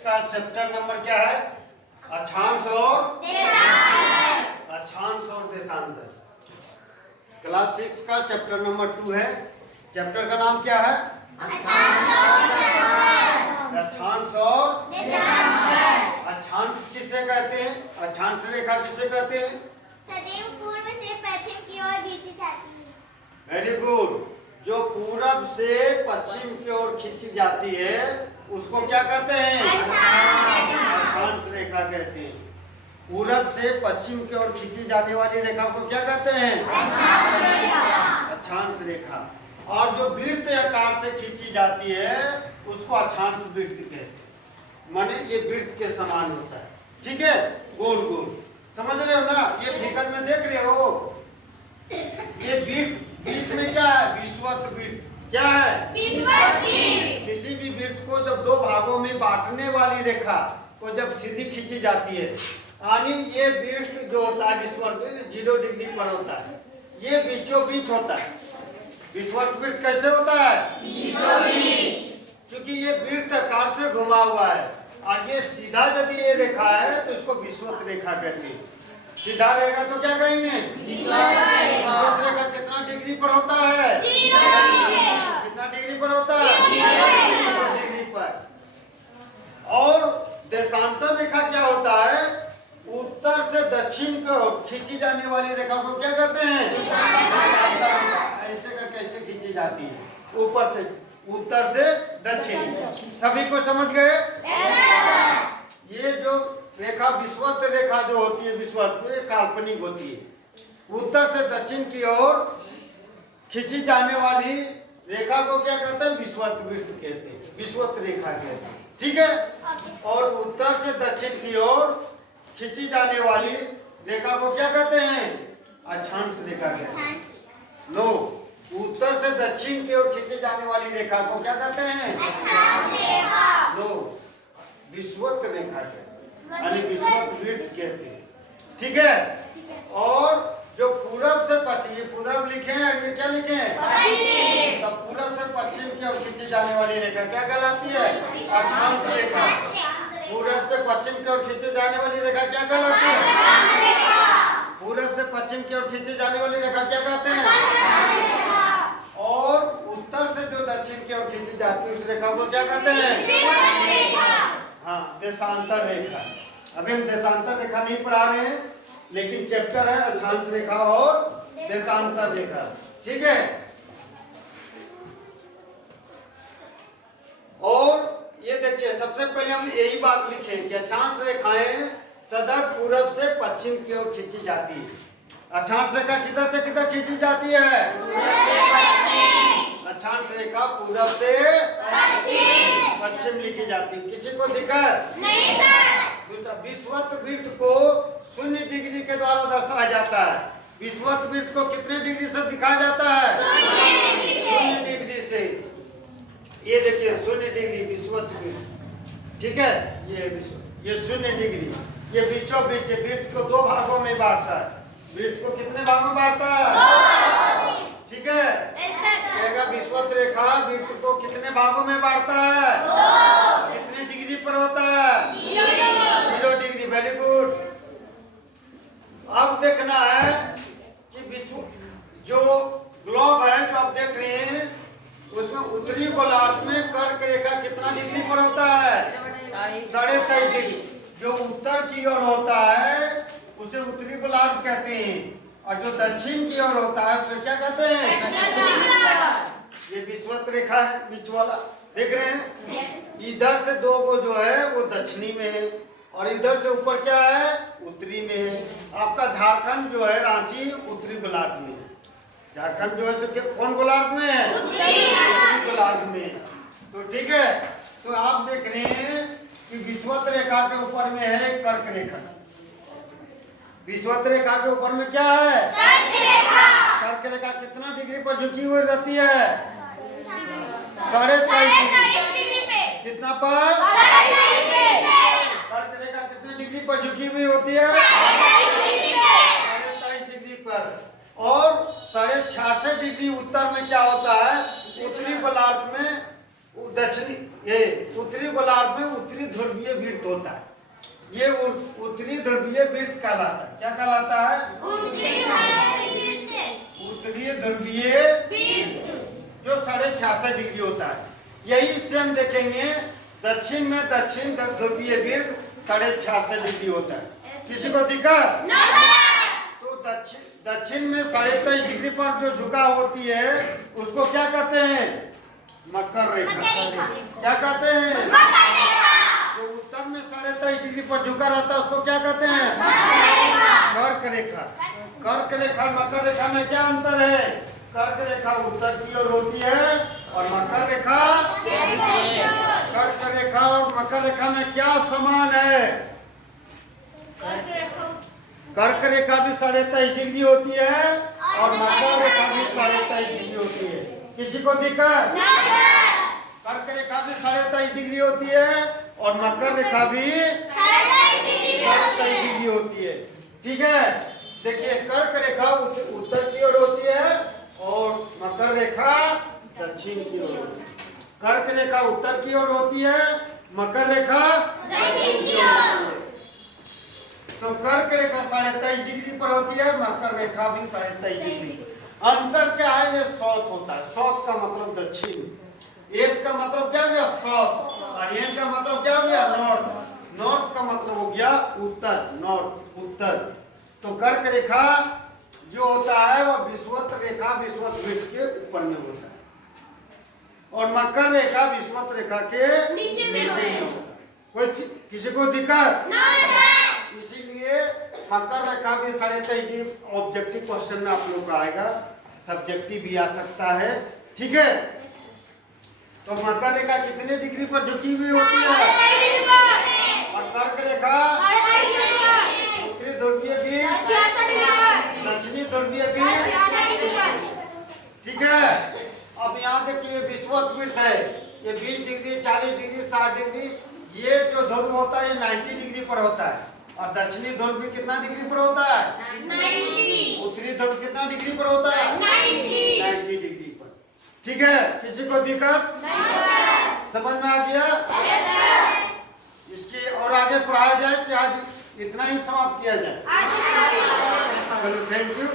का chapter number क्या है? अक्षांश और देशांतर। अक्षांश और देशांतर। क्लास 6 का चैप्टर नंबर 2 है। चैप्टर का नाम क्या है? अक्षांश और देशांतर। अक्षांश किसे कहते हैं? अक्षांश रेखा किसे कहते हैं? सदैव पूर्व से पश्चिम की ओर खींची जाती है। Very good. जो पूरब से पश्चिम की ओर खींची जाती है उसको क्या कहते हैं? अक्षांश रेखा कहते हैं। पूरब से पश्चिम की ओर खींची जाने वाली रेखा को क्या कहते हैं? अक्षांश रेखा। और जो वृत्त आकार से खींची जाती है उसको अक्षांश वृत्त कहते हैं। माने ये वृत्त के समान होता है। ठीक है, गोल गोल। समझ रहे हो ना? ये फिगर में देख रहे हो, ये वृत्त बीच में क्या है? विषुवत वृत्त। क्या है? किसी भी वृत्त को जब दो भागों में बांटने वाली रेखा को जब सीधी खींची जाती है, यानी ये वृत्त जो होता है विषुवत 0 डिग्री पर होता है, ये बीचों बीच होता है। विषुवत वृत्त कैसे होता है? बीचों बीच। क्योंकि ये वृत्त आकार से घुमा हुआ है और ये सीधा यदि ये रेखा है तो इसको विषुवत रेखा कहते हैं। सीधा रहेगा तो क्या कहेंगे? विषुवत रेखा कितना डिग्री पर होता है? 0। कितना डिग्री पर होता है? 0 डिग्री पर। और देशांतर रेखा क्या होता है? उत्तर से दक्षिण को खींची जाने वाली रेखा को क्या कहते हैं? ऐसे करके ऐसे खींची जाती है, ऊपर से उत्तर से दक्षिण। सभी को समझ गए? ये जो रेखा विषुवत रेखा जो होती है, विषुवत ये काल्पनिक होती है। उत्तर से दक्षिण की ओर खींची जाने वाली रेखा को क्या कहते हैं? विषुवत वृत्त कहते हैं, विषुवत रेखा कहते हैं। ठीक है। और उत्तर से दक्षिण की ओर खींची जाने वाली रेखा को क्या कहते हैं? अक्षांश रेखा कहते हैं। लो, उत्तर से दक्षिण की ओर खींची जाने वाली रेखा को क्या कहते हैं? अक्षांश रेखा। लो, विषुवत रेखा कहते हैं, यानी विषुवत वृत्त कहते हैं। ठीक है। और जो पूरब से पश्चिम, ये पूरब लिखे हैं और ये क्या लिखे हैं? पश्चिम। तब पूरब से पश्चिम की ओर खींची जाने वाली रेखा क्या कहलाती है? अक्षांश रेखा। पूरब से पश्चिम की ओर खींची जाने वाली रेखा क्या कहलाती है? पूरब से पश्चिम की ओर खींची जाने वाली रेखा क्या कहते हैं? और उत्तर से जो दक्षिण की ओर खींची जाती है उस रेखा को क्या कहते हैं? हाँ, देशांतर रेखा। अभी हम देशांतर रेखा नहीं पढ़ा रहे हैं, लेकिन चैप्टर है अक्षांश रेखा और देशांतर रेखा। ठीक है। और ये देखिए, सबसे पहले हम यही बात लिखे कि अक्षांश रेखाएं सदैव पूरब से पश्चिम की ओर खींची जाती है। अक्षांश रेखा किधर से किधर खींची जाती है? अक्षांश रेखा पूरब से पश्चिम लिखी जाती है। किसी को दिक्कत नहीं सर। दूसरा, विषुवत वृत्त को 0 डिग्री के द्वारा दर्शाया जाता है। विषुवत वृत्त को कितने डिग्री से दिखाया जाता है? 0 डिग्री से। ये देखिए 0 डिग्री विषुवत वृत्त। ठीक है। ये 0 डिग्री, ये बीचों बीच वृत्त को 2 भागों में बांटता है। वृत्त को कितने भागों में बांटता है? ठीक है। विषुवत रेखा वृत्त को कितने भागों में बांटता है? 2। कितने डिग्री पर होता है? 0 डिग्री। Very good. अब देखना है कि विश्व जो ग्लोब है जो आप देख रहे हैं उसमें उत्तरी गोलार्ध में कर्क रेखा कितना डिग्री पर होता है? 23.5 डिग्री। जो उत्तर की ओर होता है उसे उत्तरी गोलार्ध कहते हैं, और जो दक्षिण की ओर होता है उसे क्या कहते हैं? ये विषुवत रेखा है, बीच वाला देख रहे हैं। इधर से 2 को जो है वो दक्षिणी में है और इधर से ऊपर क्या है? उत्तरी में है। आपका झारखंड जो है रांची उत्तरी गोलार्ध में है। झारखंड जो है कौन गोलार्ध में है? उत्तरी गोलार्ध में। तो ठीक है। तो आप देख रहे हैं कि विषुवत रेखा के ऊपर में है कर्क रेखा। विषुवत रेखा के ऊपर में क्या है? कर्क रेखा कितना डिग्री पर झुकी हुई रहती है? 23.5 डिग्री पे। कितना पर? कर्क रेखा कितने डिग्री पर झुकी हुई होती है? 23.5 डिग्री पर। और 66.5 डिग्री उत्तर में क्या होता है? उत्तरी गोलार्ध में दक्षिणी ये उत्तरी गोलार्ध में उत्तरी ध्रुवीय वृत्त होता है। ये उत्तरी ध्रुवीय वृत्त कहलाता है। क्या कहलाता है? उत्तरी ध्रुवीय जो 66.5 डिग्री होता है। यही सेम देखेंगे दक्षिण में दक्षिण ध्रुवीय वृत्त 66.5 डिग्री होता है। किसी को दिक्कत? तो दक्षिण में 23.5 डिग्री पर जो झुकाव होती है उसको क्या कहते हैं? मकर रेखा। क्या कहते हैं? जो उत्तर में 23.5 डिग्री पर झुका रहता है उसको क्या कहते हैं? कर्क रेखा। कर्क रेखा और मकर रेखा में क्या अंतर है? कर्क रेखा उत्तर की ओर होती है और मकर रेखा, कर्क रेखा और मकर रेखा में क्या समान है? कर्क रेखा भी 23.5 डिग्री होती है और मकर रेखा भी 23.5 डिग्री होती है। किसी को दिक्कत? कर्क रेखा भी 23.5 डिग्री होती है और मकर रेखा भी 23.5 डिग्री होती है। ठीक है, देखिए कर्क रेखा उत्तर की ओर होती है और मकर रेखा दक्षिण की ओर होती है। कर्क रेखा उत्तर की ओर होती है, मकर रेखा दक्षिण की ओर होती है। तो कर्क रेखा 23.5 डिग्री पर होती है, मकर रेखा भी 23.5 डिग्री पर। अंतर क्या है? ये साउथ होता है। साउथ का मतलब दक्षिण, ईस्ट का मतलब क्या हो गया? साउथ, और एन का मतलब क्या हो गया? नॉर्थ। नॉर्थ का मतलब हो गया उत्तर, नॉर्थ उत्तर। तो कर्क रेखा जो होता है वह विषुवत रेखा विषुवत वृत्त के ऊपर में होता है और मकर रेखा विषुवत रेखा के नीचे में होता है। कोई किसी को दिक्कत? इसीलिए मकर रेखा भी 23.5 डिग्री ऑब्जेक्टिव क्वेश्चन में आप लोग का आएगा, सब्जेक्टिव भी आ सकता है। ठीक है, तो मकर रेखा कितने डिग्री पर झुकी हुई होती है? और कर्क रेखा उत्तरी ध्रुवीय वृत्त, दक्षिणी ध्रुवीय वृत्त। ठीक है, अब यहाँ देखिए विषुवत वृत्त है, ये 20 डिग्री 40 डिग्री 60 डिग्री, ये जो ध्रुव होता है 90 डिग्री पर होता है और दक्षिणी ध्रुव भी कितना डिग्री पर होता है? 90। उत्तरी ध्रुव कितना डिग्री पर होता है? 90 डिग्री पर। ठीक है, किसी को दिक्कत? समझ में आ गया? इसके और आगे पढ़ाया जाए कि आज इतना ही समाप्त किया जाए? चलो, थैंक यू।